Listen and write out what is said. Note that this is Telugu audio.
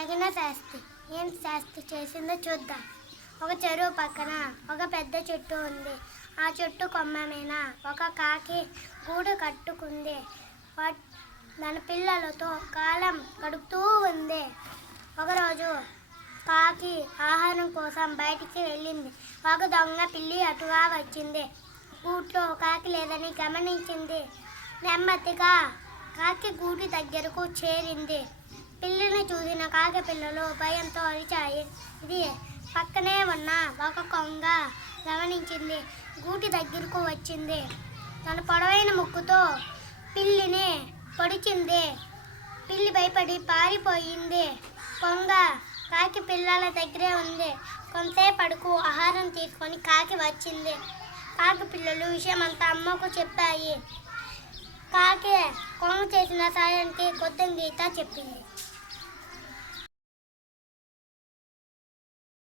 తగిన శాస్తి. ఏం శాస్తి చేసిందో చూద్దాం. ఒక చెరువు పక్కన ఒక పెద్ద చెట్టు ఉంది. ఆ చెట్టు కొమ్మ మీద ఒక కాకి గూడు కట్టుకుంది. దాని పిల్లలతో కాలం గడుపుతూ ఉంది. ఒకరోజు కాకి ఆహారం కోసం బయటికి వెళ్ళింది. ఒక దొంగ పిల్లి అటుగా వచ్చింది. గూట్లో కాకి లేదని గమనించింది. నెమ్మదిగా కాకి గూటి దగ్గరకు చేరింది. పిల్లిని చూసిన కాకి పిల్లలు భయంతో అరిచాయి. ఇది పక్కనే ఉన్న ఒక కొంగ గమనించింది. గూటి దగ్గరకు వచ్చింది. తన పొడవైన ముక్కుతో పిల్లిని పొడిచింది. పిల్లి భయపడి పారిపోయింది. కొంగ కాకి పిల్లల దగ్గరే ఉంది. కొంతసేపటికి ఆహారం తీసుకొని కాకి వచ్చింది. కాకి పిల్లలు విషయమంతా అమ్మకు చెప్పాయి. కాకి కొంగ చేసిన సాయానికి కృతజ్ఞత చెప్పింది.